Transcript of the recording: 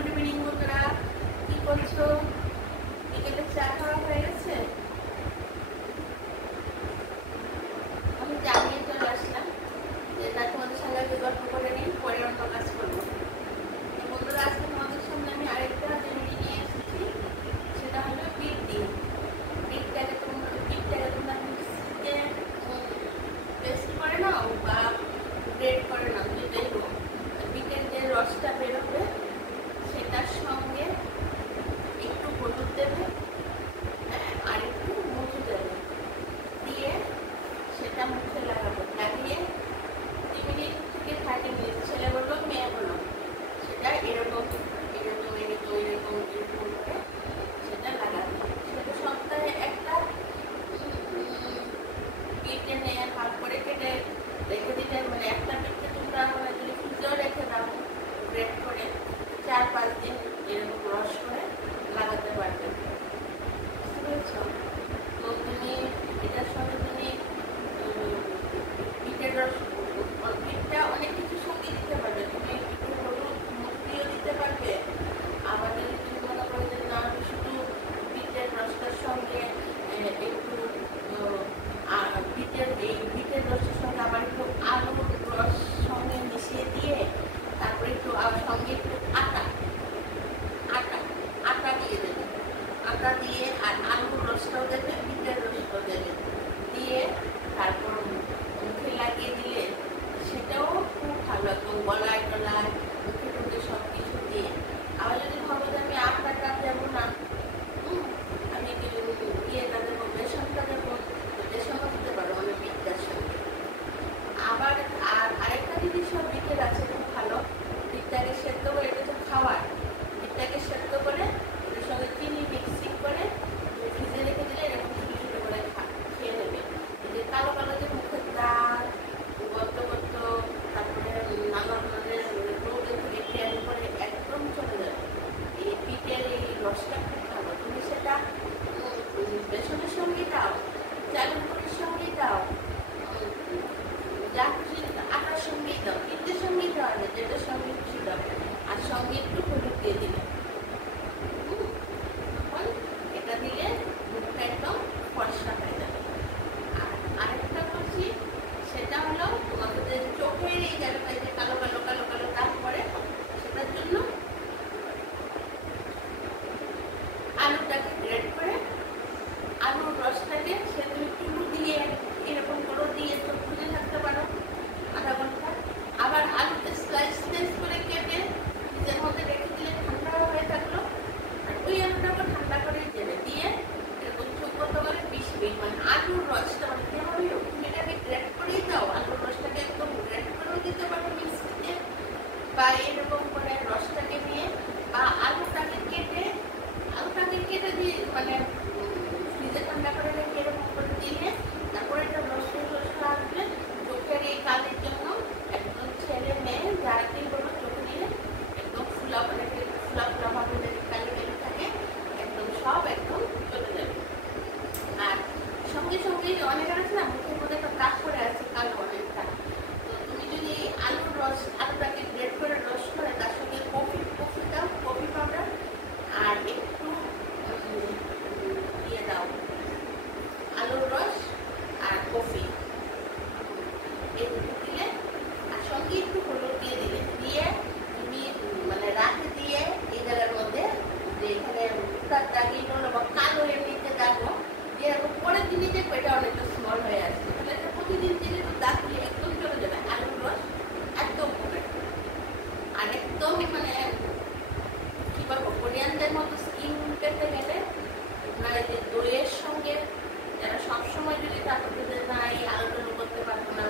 Good evening বন্ধুরা, কি করছো? বিকেলে চা খাওয়া হয়ে গেছে? আমি চা নিয়ে চলে আসলাম যে না তোমাদের সঙ্গে আগে গল্প করে নিই, পরে অন্য কাজ করবো। বন্ধুরা, আজকে তোমাদের সামনে আমি আরেকটা রেমেডি নিয়ে এসেছি। সেটা হলো বিট দিয়ে। বিটটাকে তোমরা মিক্সিতে পেস্ট করে নাও বা গ্রেট করে নাও, যেটাই হোক। বিটের যে রসটা বেরোবে সেটার সঙ্গে একটু হলুদ দেবে আর একটু মধু দেবে, দিয়ে সেটা মুখে লাগাবে। লাগিয়ে 2 মিনিট থেকে 30 মিনিট, ছেলে বলো মেয়ে বলো, সেটা এরকম এরকম এরকম এরকম এরকম করে সেটা লাগাবে। সেটা সপ্তাহে একটা কেটে নিয়ে হাত করে কেটে রেখে দিতে, মানে একটা পিঠে তোমরা যদি ফ্রিজেও রেখে দাও, গ্রেট করে 4-5 দিন এরকম রস করে লাগাতে পারবে। বুঝতে পেরেছ? তো তুমি এটার সঙ্গে তুমি পিঠের রস, পিঠটা অনেক কিছু সঙ্গে দিতে পারবে। তুমি একটু হলুদ মধুও দিতে পারবে। আবার যদি তুমি মনে করো যে না আমি শুধু পিঠের রসটার সঙ্গে একটু বিটের রসের সঙ্গে আবার একটু আলুর রস সঙ্গে মিশিয়ে দিয়ে তারপরে একটু সঙ্গে একটু আটা দিয়ে দেবে। আটা দিয়ে আর আলুর রসটাও দেবে, বিটের রসটাও দেবে, দিয়ে তারপর মুখে লাগিয়ে দিলে সেটাও খুব ভালো, একদম গলায় টলায় মুখে টুকে সব কিছু দিয়ে। আবার যদি ভাবো যে আমি আটাটা দেবো না, আমি ইয়েটা দেবো, বেসনটা দেবো, বেসনও দিতে পারো, মানে বিটটার সঙ্গে। আবার আরেকটা জিনিসও বিটের আছে খুব ভালো, বিটটাকে সেদ্ধ করে, এটা তো খাওয়ার, বিটটাকে সেদ্ধ করে এটার সঙ্গে চিনি মিক্সিং করে ফ্রিজে রেখে দিলে এরকম ছোটো ছোটো করে খেয়ে নেবে। যে কালো কালো যে মুখের দাগ, গত তারপরে নানা ধরনের রোগের থেকে ট্যান করে একদম চলে যাবে। এই বিটের এই রসটা খুব ভালো। তুমি সেটা বেসনের সঙ্গে দাও, চালের গুঁড়ির সঙ্গেই দাও, যা খুশি আটার সঙ্গেই দাও, পিঠের সঙ্গেই দেওয়া যায়, যেটার সঙ্গে খুশি দাও, আর সঙ্গে একটু হলুদ দিয়ে দিলে। তখন এটা দিলে মুখটা একদম ফর্সা হয়ে যাবে। আর আরেকটা বলছি, সেটা হলো তোমাদের যে চোখের এই জায়গাটায় যে কালো কালো কালো কালো দাগ পড়ে, সেটার জন্য আলুটাকে গ্রেট করে আলুর রসটাকে সে তুমি চুলু দিয়ে এরকম করে দিয়ে চোখ খুলে থাকতে পারো আধা ঘন্টা। আবার আলুতে স্লাইস করে কেটে নিজের মধ্যে রেখে দিলে ঠান্ডা হয়ে থাকলো। আর ওই আলুটাকে ঠান্ডা করে দেবে, দিয়ে এরকম চোখ করতে পারে 20 মিনিট। মানে আলুর রসটা মানে যেভাবে হোক তুমি এটাকে গ্রেট করেই দাও, আলুর রসটাকে একদম গ্রেট করেও দিতে পারো মিক্সিতে, বা এরকম করে রসটাকে নিয়ে, বা আলুটাকে কেটে দিয়ে মানে ফ্রিজে ঠান্ডা করে রেখে এরকম করে দিলে তারপরে একটা রস আসবে। চোখের এই কালের জন্য একদম ছেলে মেয়ে যারাকেই বলো চোখ নিয়ে একদম ফুলা ভাবে যদি কালি কালি থাকে একদম সব একদম চলে যাবে। আর সঙ্গে সঙ্গে অনেকের আছে না মুখের মধ্যে একটা দাগ করে আছে কালো অনেকটা, তো তুমি যদি আলুটাকে গ্রেট করে রস করে তার সঙ্গে কফি দাও, কফি পাউডার, আর একটু দিয়ে দাও আলুর রস আর কফি, এই দুটো দিলে আর সঙ্গে একটু হলুদ দিয়ে দিলে, দিয়ে তুমি মানে রাতে দিয়ে এই জায়গার মধ্যে যে এখানে উঠার দাগই বলো বা কালো এমনিতে দাগো দিয়ে এরকম পরের দিনই দেখবো এটা অনেকটা স্মল হয়ে আসছে। তাহলে এটা প্রতিদিন দিলে একটু দাগ দিয়ে একদম চলে যাবে। আলুর রস একদম কমে, আর একদম মানে কি বলবো কোরিয়ানদের মতো স্কিন পেতে গেলে আপনার এই যে দইয়ের সঙ্গে যারা সবসময় যদি তারপরে না এই আলুটা করতে পারবো না,